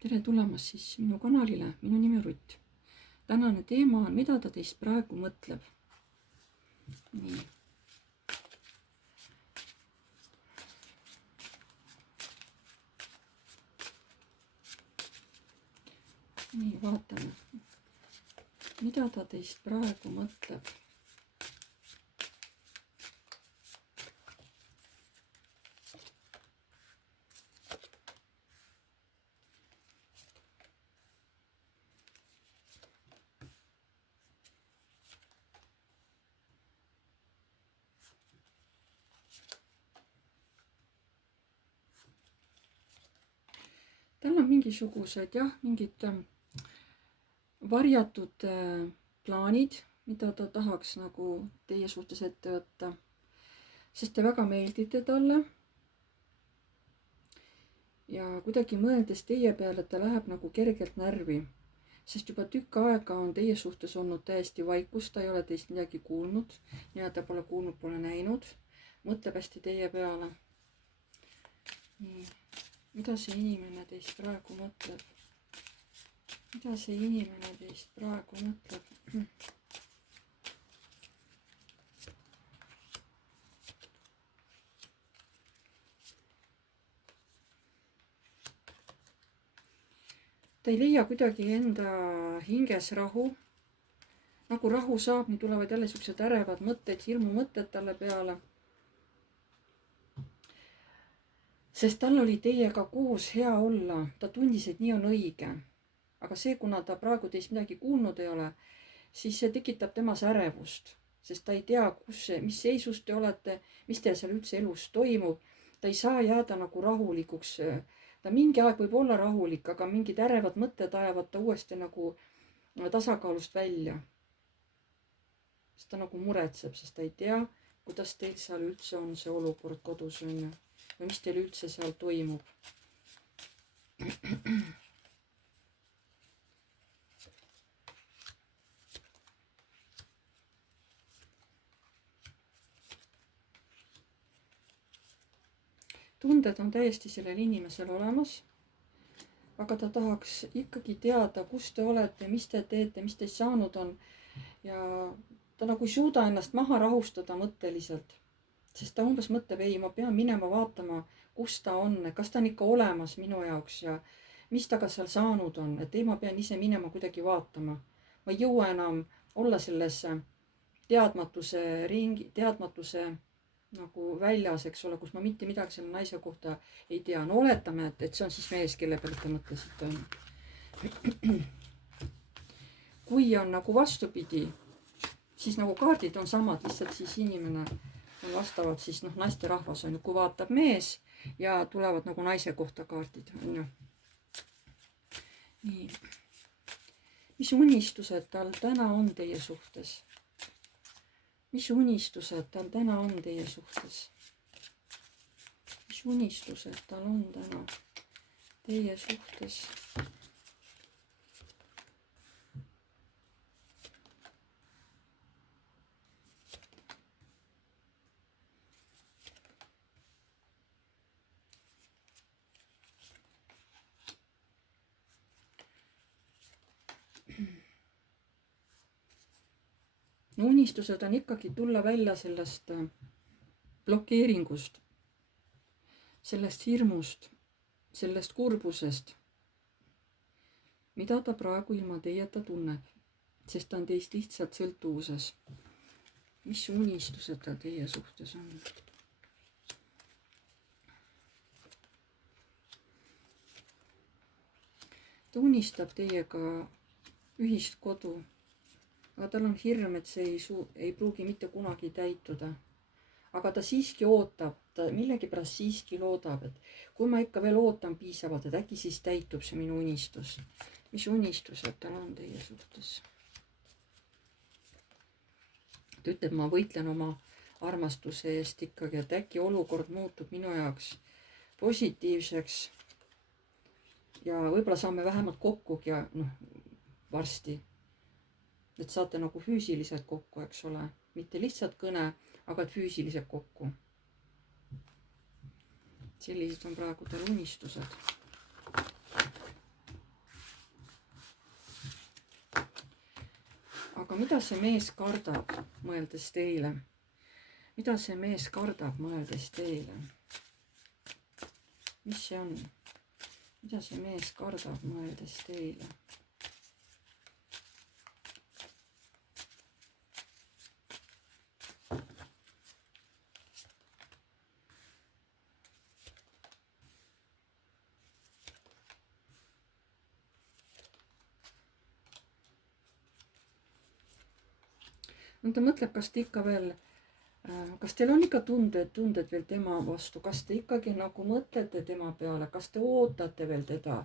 tere tulemast siis minu kanalile, minu nimi on Rutt. Tänane teema on, mida ta teist praegu mõtleb. Nii. Nii, vaatame, mida ta teist praegu mõtleb. Tal on mingisugused mingid varjatud plaanid, mida ta tahaks nagu teie suhtes ette võtta, sest te väga meeldite talle. Ja kuidagi mõeldes teie peale, et ta läheb nagu kergelt närvi, sest juba tükk aega on teie suhtes olnud täiesti vaikus, ta ei ole teist midagi kuulnud, ta pole kuulnud, pole näinud, mõtleb hästi teie peale. Nii. Mida see inimene teist praegu mõtleb? Mida see inimene teist praegu mõtleb? Ta ei leia kuidagi enda hinges rahu. Nagu rahu saab, nii tulevad jälle siuksed ärevad mõtted, hirmumõtted talle peale. Sest tal oli teiega koos hea olla, ta tundis, et nii on õige. Aga see, kuna ta praegu teist midagi kuulnud ei ole, siis see tekitab temas ärevust. Sest ta ei tea, mis seisus te olete, mis teil seal üldse elus toimub. Ta ei saa jääda nagu rahulikuks. Ta mingi aeg võib olla rahulik, aga mingid ärevad mõtted ajavad ta uuesti nagu tasakaalust välja. Sest ta nagu muretseb, sest ta ei tea, kuidas teil seal üldse on see olukord kodus on. Või mis teil üldse seal toimub. Tunded on täiesti sellel inimesel olemas, aga ta tahaks ikkagi teada, kus te olete, mis te teete, mis teist saanud on. Ja ta nagu ei suuda ennast maha rahustada mõtteliselt. Sest ta umbes mõtleb, ei, ma pean minema vaatama, kus ta on, kas ta on ikka olemas minu jaoks ja mis ta ka seal saanud on, et ei, ma pean ise minema kuidagi vaatama. Ma ei jõua enam olla selles teadmatuse nagu väljas, eks ole, kus ma mitte midagi selle naise kohta ei tea. No oletame, et see on siis mees, kelle peale te mõtlesite. Kui on nagu vastupidi, siis nagu kaardid on samad, lihtsalt siis inimene on vastavad siis naiste rahvas on, kui vaatab mees ja tulevad nagu naise kohta kaardid on ju. Nii. Mis unistused tal täna on teie suhtes? Mis unistused tal täna on teie suhtes? Mis unistused tal on täna teie suhtes? Unistused on ikkagi tulla välja sellest blokeeringust, sellest hirmust, sellest kurbusest, mida ta praegu ilma teieta tunneb, sest ta on teist lihtsalt sõltuvuses. Mis unistused tal teie suhtes on? Ta unistab teiega ühist kodu. Aga tal on hirm, et see ei pruugi mitte kunagi täituda. Aga ta siiski ootab, ta millegipärast siiski loodab, et kui ma ikka veel ootan piisavalt, et äkki siis täitub see minu unistus. Mis unistused tal on teie suhtes? Ta ütleb, ma võitlen oma armastuse eest ikkagi, et äkki olukord muutub minu jaoks positiivseks. Ja võib-olla saame vähemalt kokkugi varsti. Et saate nagu füüsiliselt kokku, eks ole. Mitte lihtsalt kõne, aga füüsiliselt kokku. Sellised on praegu tal unistused. aga mida see mees kardab, mõeldes teile? Mida see mees kardab, mõeldes teile? Mis see on? Mida see mees kardab, mõeldes teile? No ta mõtleb, kas te ikka veel, kas teil on ikka tunded veel tema vastu, kas te ikkagi nagu mõtlete tema peale, kas te ootate veel teda?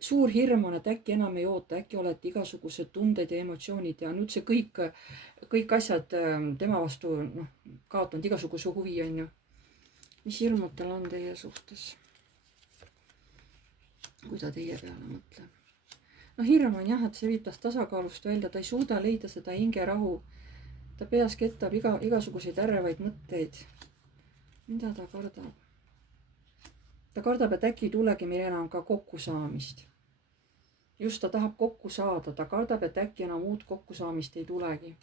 Suur hirm on, et äkki enam ei oota, äkki olete igasugused tunded ja emotsioonid ja nüüd see kõik asjad tema vastu kaotanud igasuguse huvi, on ju. Mis hirmud tal on teie suhtes? Kui ta teie peale mõtleb. No hirm on jah, et see viib tast tasakaalust välja, ta ei suuda leida seda hingerahu. Ta peas kettab igasuguseid ärevaid mõtteid. Mida ta kardab? Ta kardab, et äkki ei tulegi meil enam ka kokkusaamist. Just ta tahab kokku saada, ta kardab, et äkki enam uut kokkusaamist ei tulegi.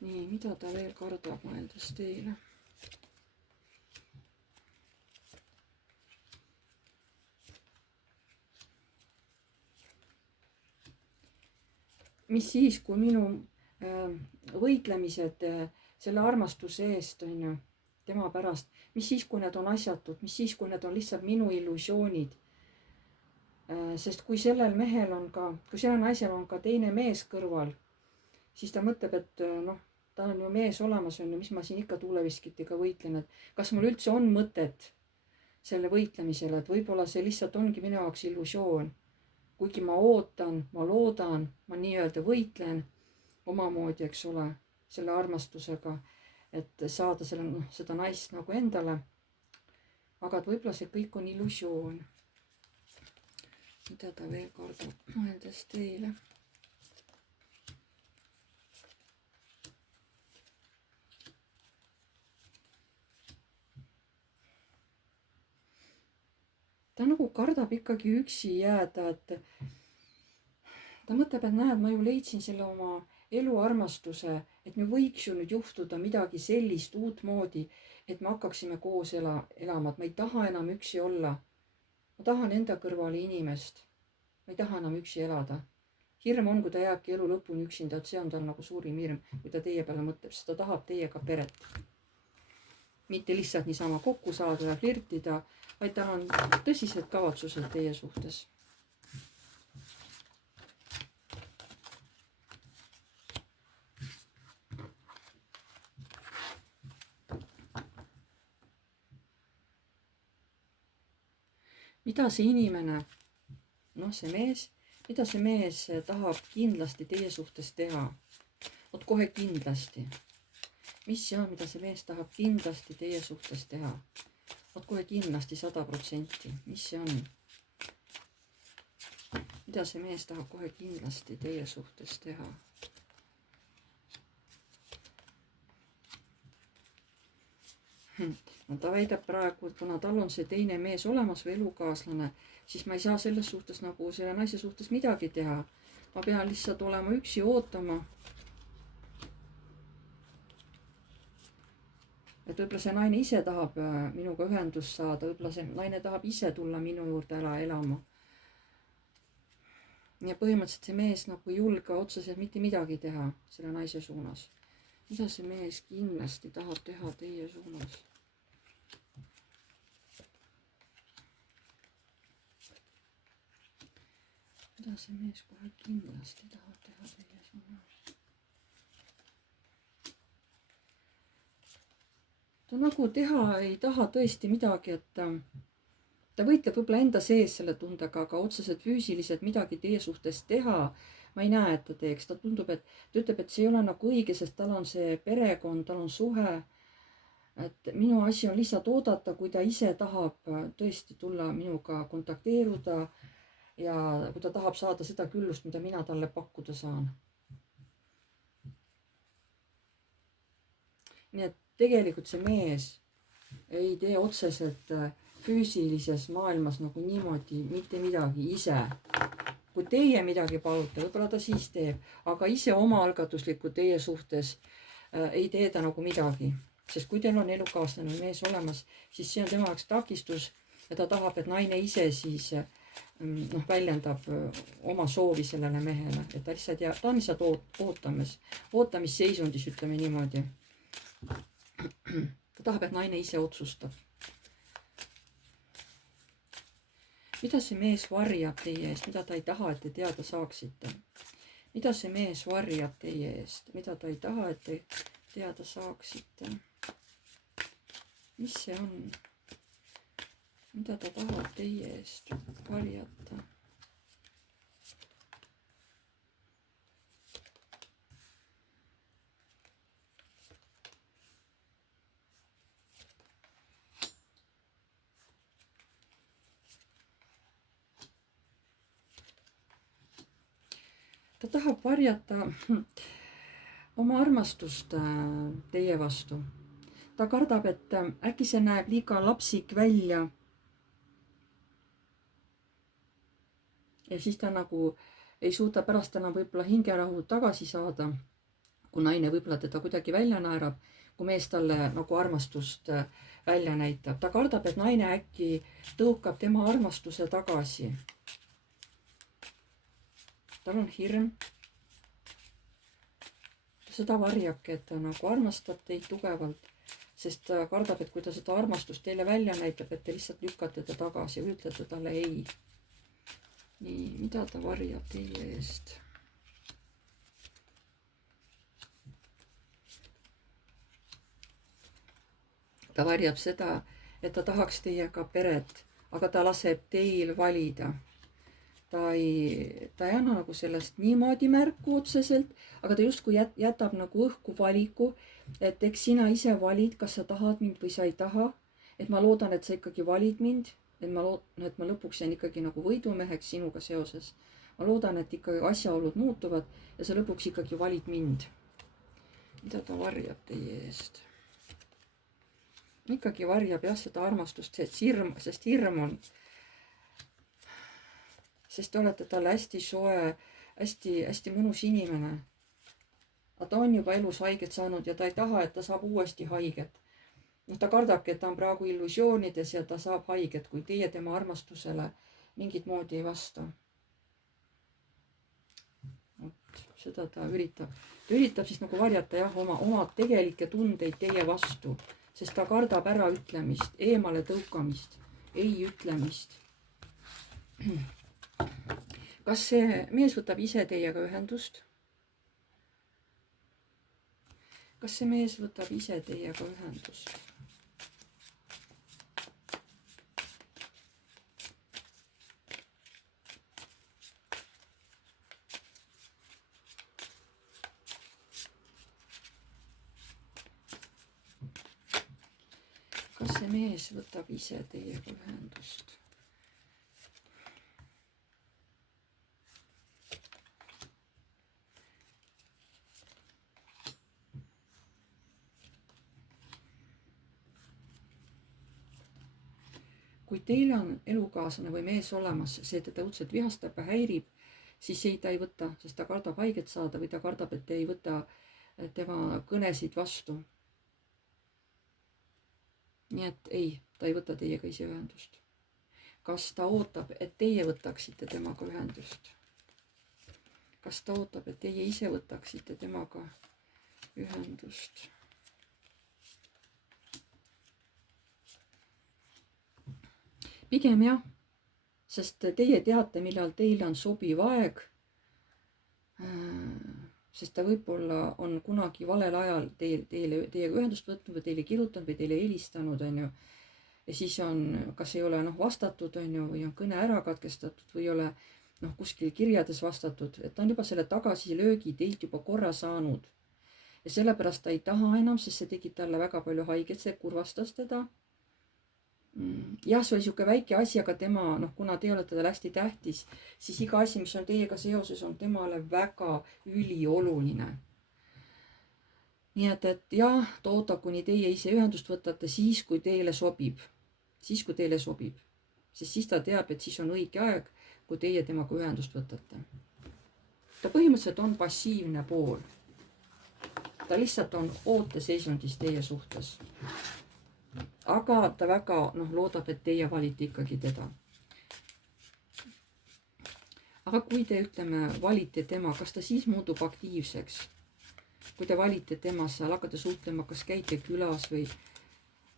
Nii, mida ta veel kardab, mõeldes teile? Mis siis, kui minu võitlemised selle armastuse eest, on ju, tema pärast, mis siis, kui need on asjatud, mis siis, kui need on lihtsalt minu illusioonid. Sest kui sellel mehel on ka, kui sellel naisel on ka teine mees kõrval, siis ta mõtleb, et ta on ju mees olemas, on ju, mis ma siin ikka tuuleviskitiga võitlen, et kas mul üldse on mõtet selle võitlemisele, et võib-olla see lihtsalt ongi minu jaoks illusioon. Kuigi ma ootan, ma loodan, ma nii-öelda võitlen omamoodi, eks ole, selle armastusega, et saada seda naist nagu endale. Aga et võib-olla see kõik on illusioon. Mida ta veel kardab, mõeldes teile? Ta nagu kardab ikkagi üksi jääda, et ta mõtleb, et näed, ma ju leidsin selle oma eluarmastuse, et me võiks ju nüüd juhtuda midagi sellist uutmoodi, et me hakkaksime koos elama, et ma ei taha enam üksi olla. Ma tahan enda kõrvale inimest. Ma ei taha enam üksi elada. Hirm on, kui ta jääbki elu lõpuni üksinda, et see on tal nagu suurim hirm, kui ta teie peale mõtleb, sest ta tahab teiega peret. Mitte lihtsalt niisama kokku saada ja flirtida, vaid tal on tõsised kavatsused teie suhtes. Mida see inimene, see mees, mida see mees tahab kindlasti teie suhtes teha? Oot kohe kindlasti. Mis see on, mida see mees tahab kindlasti teie suhtes teha? Oot kohe kindlasti 100%. Mis see on? Mida see mees tahab kohe kindlasti teie suhtes teha? No ta väidab praegu, et kuna tal on see teine mees olemas või elukaaslane, siis ma ei saa selles suhtes nagu selle naise suhtes midagi teha. Ma pean lihtsalt olema üksi ootama. Et võib-olla see naine ise tahab minuga ühendust saada, võib-olla see naine tahab ise tulla minu juurde ära elama. Ja põhimõtteliselt see mees nagu ei julge otseselt mitte midagi teha selle naise suunas. Mida see mees kindlasti tahab teha teie suunas? Mida see mees kohe kindlasti tahab teha teie suunas? Ta nagu teha ei taha tõesti midagi, et ta võitleb võib-olla enda sees selle tundega, aga otseselt füüsiliselt midagi teie suhtes teha ma ei näe, et ta teeks. Ta tundub, et ta ütleb, et see ei ole nagu õige, sest tal on see perekond, tal on suhe. Et minu asi on lihtsalt oodata, kui ta ise tahab tõesti tulla minuga kontakteeruda ja kui ta tahab saada seda küllust, mida mina talle pakkuda saan. Nii et tegelikult see mees ei tee otseselt füüsilises maailmas nagu niimoodi mitte midagi ise. kui teie midagi palute, võib-olla ta siis teeb, aga ise omaalgatuslikult teie suhtes ei tee ta nagu midagi. Sest kui teil on elukaaslane või mees olemas, siis see on tema jaoks takistus ja ta tahab, et naine ise siis väljendab oma soovi sellele mehele, et ta on lihtsalt ootamisseisundis, ütleme niimoodi. Ta tahab, et naine ise otsustab. Mida see mees varjab teie eest, mida ta ei taha, et te teada saaksite? Mida see mees varjab teie eest, mida ta ei taha, et te teada saaksite? Mis see on? Mida ta tahab teie eest varjata? Ta tahab varjata oma armastust teie vastu. Ta kardab, et äkki see näeb liiga lapsik välja. Ja siis ta nagu ei suuda pärast enam võib-olla hingerahu tagasi saada, kui naine võib-olla teda kuidagi välja naerab, kui mees talle nagu armastust välja näitab. Ta kardab, et naine äkki tõukab tema armastuse tagasi. Tal on hirm. Seda varjabki, et ta nagu armastab teid tugevalt, sest ta kardab, et kui ta seda armastust teile välja näitab, et te lihtsalt lükkate ta tagasi ja ütlete talle ei. Nii, mida ta varjab teie eest? Ta varjab seda, et ta tahaks teiega peret, aga ta laseb teil valida. Ta ei anna nagu sellest niimoodi märku otseselt, aga ta justkui jätab nagu õhku valiku, et eks sina ise valid, kas sa tahad mind või sa ei taha. Et ma loodan, et sa ikkagi valid mind. Et ma lõpuks jään ikkagi nagu võidumeheks sinuga seoses. Ma loodan, et ikkagi asjaolud muutuvad ja sa lõpuks ikkagi valid mind. Mida ta varjab teie eest? Ikkagi varjab jah seda armastust, sest hirm on. Sest te olete talle hästi soe, hästi mõnus inimene. Aga ta on juba elus haiget saanud ja ta ei taha, et ta saab uuesti haiget. Ta kardabki, et ta on praegu illusioonides ja ta saab haiget, kui teie tema armastusele mingit moodi ei vasta. Seda ta üritab. Ta üritab siis nagu varjata jah, oma tegelikke tundeid teie vastu, sest ta kardab ära ütlemist, eemale tõukamist, ei ütlemist. Kas see mees võtab ise teiega ühendust? Kas see mees võtab ise teiega ühendust? Kas see mees võtab ise teiega ühendust? Kui teil on elukaaslane või mees olemas, see teda õudselt vihastab ja häirib, siis ta ei võta, sest ta kardab haiget saada või ta kardab, et te ei võta tema kõnesid vastu. Nii et ei, ta ei võta teiega ise ühendust. Kas ta ootab, et teie võtaksite temaga ühendust? Kas ta ootab, et teie ise võtaksite temaga ühendust? Pigem jah, sest teie teate, millal teil on sobiv aeg, sest ta võib-olla on kunagi valel ajal teiega ühendust võtnud või teile kirjutanud või teile helistanud, on ju. Ja siis on, kas ei ole vastatud, on ju, või on kõne ära katkestatud või ei ole kuskil kirjades vastatud, et ta on juba selle tagasilöögi teilt juba korra saanud. Ja sellepärast ta ei taha enam, sest see tegi talle väga palju haiget, see kurvastas teda. Jah, see oli siuke väike asi, aga tema, kuna te olete talle hästi tähtis, siis iga asi, mis on teiega seoses, on temale väga ülioluline. Nii et jah, ta ootab, kuni teie ise ühendust võtate siis, kui teile sobib. Siis, kui teile sobib. Sest siis ta teab, et siis on õige aeg, kui teie temaga ühendust võtate. Ta põhimõtteliselt on passiivne pool. Ta lihtsalt on ooteseisundis teie suhtes. Aga ta väga loodab, et teie valite ikkagi teda. Aga kui te valite tema, kas ta siis muutub aktiivseks? Kui te valite temasse, hakkate suhtlema, kas käite külas või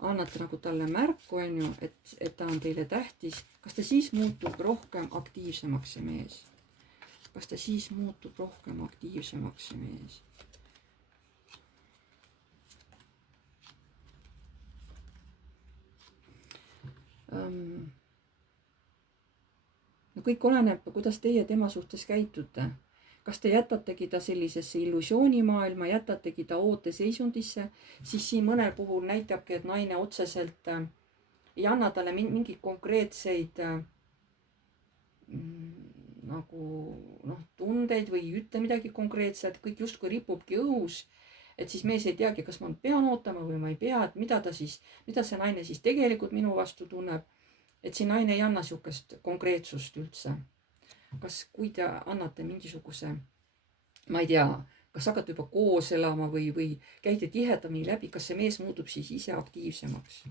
annate nagu talle märku, et ta on teile tähtis, kas ta siis muutub rohkem aktiivsemaks see mees? Kas ta siis muutub rohkem aktiivsemaks see mees? No kõik oleneb, kuidas teie tema suhtes käitute. Kas te jätategi ta sellisesse illusioonimaailma, jätategi ta ooteseisundisse, siis siin mõnel puhul näitabki, et naine otseselt ei anna talle mingeid konkreetseid tundeid või ei ütle midagi konkreetselt, kõik justkui ripubki õhus, et siis mees ei teagi, kas ma pean ootama või ma ei pea, et mida see naine siis tegelikult minu vastu tunneb. Et siin naine ei anna sihukest konkreetsust üldse. Kas kui te annate mingisuguse, ma ei tea, kas hakkate juba koos elama või käite tihedamini läbi, kas see mees muutub siis ise aktiivsemaks?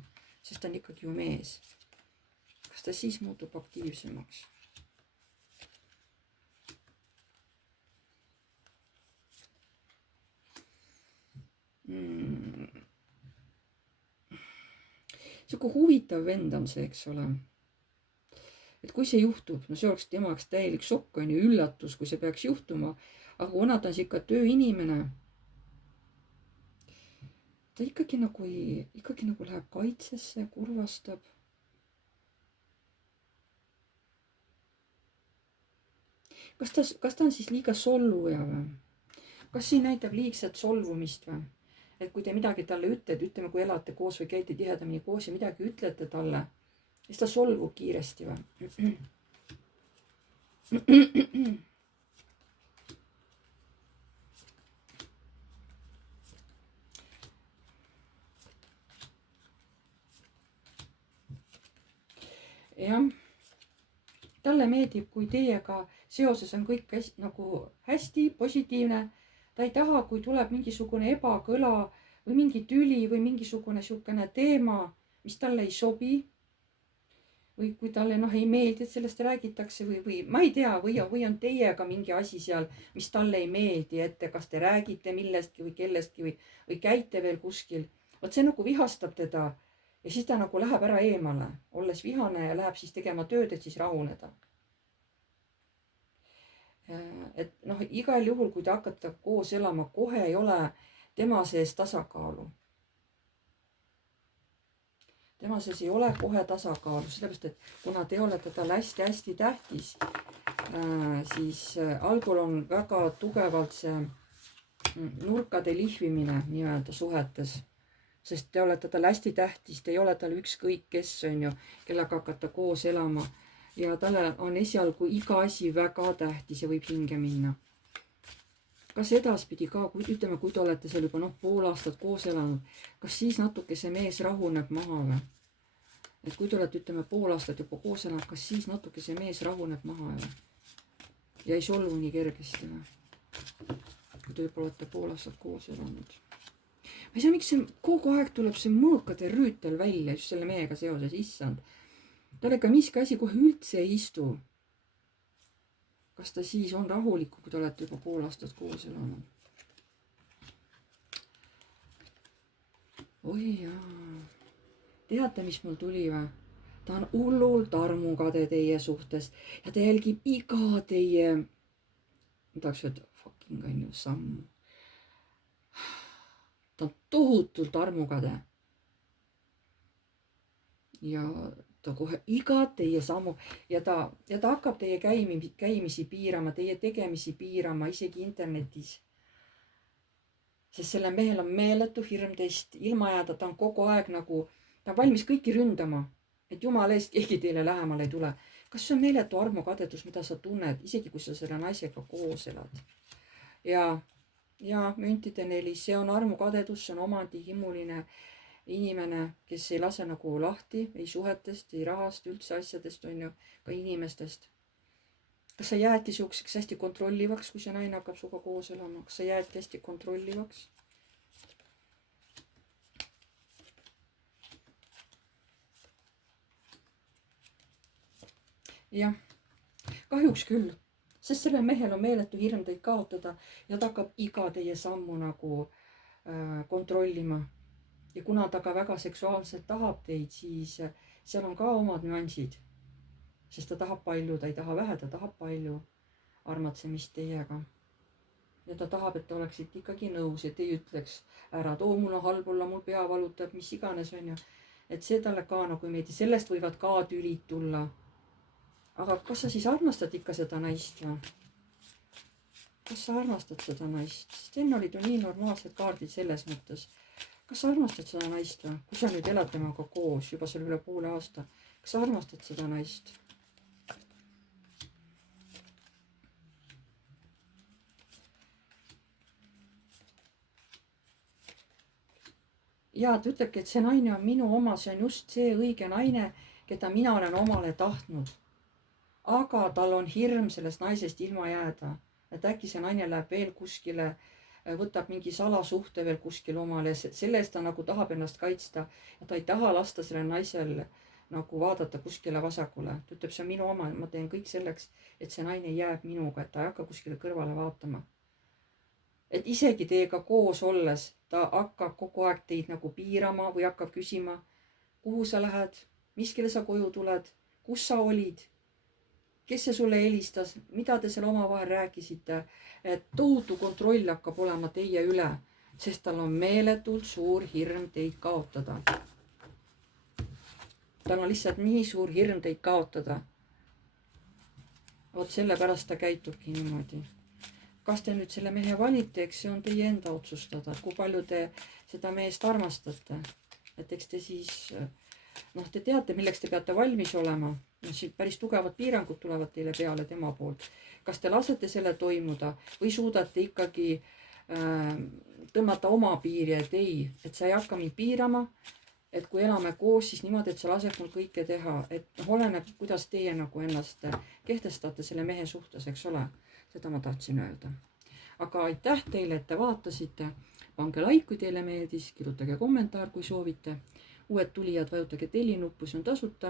Sest ta on ikkagi ju mees. Kas ta siis muutub aktiivsemaks? Siuke huvitav vend on see, eks ole. Et kui see juhtub, see oleks tema jaoks täielik šokk, üllatus, kui see peaks juhtuma. Aga kuna ta on ikka tööinimene, ta ikkagi nagu läheb kaitsesse, kurvastab. Kas ta on siis liiga solvuja või? Kas siin näitab liigset solvumist või? Et kui te midagi talle ütleme, kui elate koos või käite tihedamini koos ja midagi ütlete talle, siis ta solvub kiiresti või? Jah, talle meeldib, kui teiega seoses on kõik hästi positiivne. Ta ei taha, kui tuleb mingisugune ebakõla või mingi tüli või mingisugune sihukene teema, mis talle ei sobi. Või kui talle ei meeldi, et sellest räägitakse või ma ei tea, või on teiega mingi asi seal, mis talle ei meeldi, et kas te räägite millestki või kellestki või käite veel kuskil. Vot see vihastab teda ja siis ta läheb ära eemale, olles vihane ja läheb siis tegema tööd, et siis rahuneda. Et igal juhul, kui te hakkate koos elama, kohe ei ole tema sees tasakaalu. Tema sees ei ole kohe tasakaalu, sellepärast, et kuna te olete talle hästi-hästi tähtis, siis algul on väga tugevalt see nurkade lihvimine nii-öelda suhetes. Sest te olete talle hästi tähtis, te ei ole talle ükskõik kes, kellega hakata koos elama. Ja talle on esialgu iga asi väga tähtis ja võib hinge minna. Kas edaspidi ka, kui te olete seal juba pool aastat koos elanud, kas siis natuke see mees rahuneb maha või? Et kui te olete pool aastat juba koos elanud, kas siis natuke see mees rahuneb maha või? Ja ei solvu nii kergesti või? Kui te juba olete pool aastat koos elanud. Ma ei saa, miks see kogu aeg tuleb see mõõkade rüütel välja just selle mehega seoses, issand. Talle ka miski asi kohe üldse ei istu. Kas ta siis on rahuliku, kui te olete juba pool aastat koos elanud? Oi jaa. Teate, mis mul tuli või? Ta on hullult armukade teie suhtes ja ta jälgib iga teie, ma tahaks öelda, fucking samm. Ta on tohutult armukade. Ja ta kohe iga teie sammu ja ta hakkab teie käimisi piirama, teie tegemisi piirama, isegi internetis. Sest selle mehel on meeletu hirm teist ilma jääda, ta on kogu aeg ta on valmis kõiki ründama, et jumala eest keegi teile lähemale ei tule. Kas see on meeletu armukadedus, mida sa tunned, isegi kui sa selle naisega koos elad? Ja müntide 4, see on armukadedus, see on omandihimuline inimene, kes ei lase lahti ei suhetest, ei rahast, üldse asjadest, ka inimestest. kas sa jäädki siukseks hästi kontrollivaks, kui see naine hakkab suga koos elama? Kas sa jäädki hästi kontrollivaks? jah, kahjuks küll, sest sellel mehel on meeletu hirm teid kaotada ja ta hakkab iga teie sammu nagu kontrollima. Ja kuna ta ka väga seksuaalselt tahab teid, siis seal on ka omad nüansid. Sest ta tahab palju, ta ei taha vähe, ta tahab palju armatsemist teiega. Ja ta tahab, et te oleksite ikkagi nõus, et ei ütleks ära, too mul on halb olla, mul pea valutab, mis iganes on ju. Et see talle ka nagu ei meeldi, sellest võivad ka tülid tulla. Aga kas sa siis armastad ikka seda naist või? Kas sa armastad seda naist? Sest enne olid ju nii normaalsed kaardid selles mõttes. Kas sa armastad seda naist või? Kui sa nüüd elad temaga koos juba seal üle poole aasta, kas sa armastad seda naist? Ja ta ütlebki, et see naine on minu oma, see on just see õige naine, keda mina olen omale tahtnud. Aga tal on hirm sellest naisest ilma jääda, et äkki see naine läheb veel kuskile, võtab mingi salasuhte veel kuskil omale, selle eest ta nagu tahab ennast kaitsta ja ta ei taha lasta sellel naisel nagu vaadata kuskile vasakule. Ta ütleb, see on minu oma, ma teen kõik selleks, et see naine jääb minuga, et ta ei hakka kuskile kõrvale vaatama. Et isegi teiega koos olles ta hakkab kogu aeg teid nagu piirama või hakkab küsima, kuhu sa lähed, mis kell sa koju tuled, kus sa olid, kes see sulle helistas, mida te seal omavahel rääkisite, et tohutu kontroll hakkab olema teie üle, sest tal on meeletult suur hirm teid kaotada. Tal on lihtsalt nii suur hirm teid kaotada. Vot sellepärast ta käitubki niimoodi. Kas te nüüd selle mehe valite, eks see on teie enda otsustada, kui palju te seda meest armastate. Et eks te siis, te teate, milleks te peate valmis olema. Siit päris tugevad piirangud tulevad teile peale tema poolt. Kas te lasete selle toimuda või suudate ikkagi tõmmata oma piiri, et ei, et sa ei hakka mind piirama, et kui elame koos, siis niimoodi, et sa lased mul kõike teha, et oleneb, kuidas teie nagu ennast kehtestate selle mehe suhtes, eks ole. Seda ma tahtsin öelda. Aga aitäh teile, et te vaatasite. Pange like, kui teile meeldis, kirjutage kommentaar, kui soovite. Uued tulijad, vajutage tellinuppu, see on tasuta.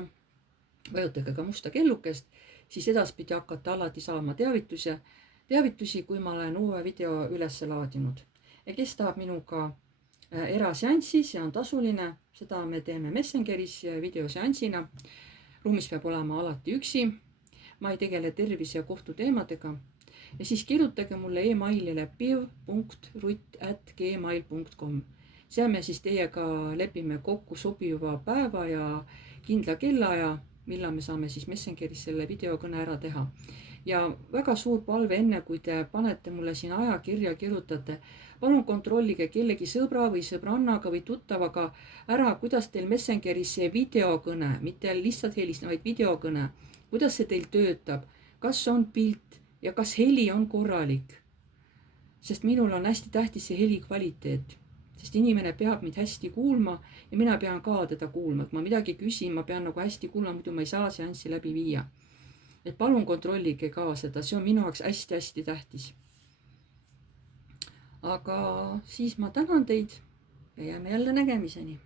Vajutage ka musta kellukest, siis edaspidi hakkate alati saama teavitusi, kui ma olen uue video üles laadinud. Ja kes tahab minuga eraseanssi, see on tasuline, seda me teeme Messengeris videoseansina. Ruumis peab olema alati üksi. Ma ei tegele tervise ja kohtuteemadega. Ja siis kirjutage mulle emailile piv.rutt@gmail.com. Seal me siis teiega lepime kokku sobiva päeva ja kindla kellaaja, millal me saame siis Messengeris selle videokõne ära teha. Ja väga suur palve enne, kui te panete mulle siin ajakirja, kirjutate, palun kontrollige kellegi sõbra või sõbrannaga või tuttavaga ära, kuidas teil Messengeris see videokõne, mitte lihtsalt helist, vaid videokõne, kuidas see teil töötab, kas on pilt ja kas heli on korralik. Sest minul on hästi tähtis see heli kvaliteet, sest inimene peab mind hästi kuulma ja mina pean ka teda kuulma, et ma midagi küsin, ma pean nagu hästi kuulma, muidu ma ei saa seanssi läbi viia. Et palun kontrollige ka seda, see on minu jaoks hästi-hästi tähtis. Aga siis ma tänan teid ja jääme jälle nägemiseni.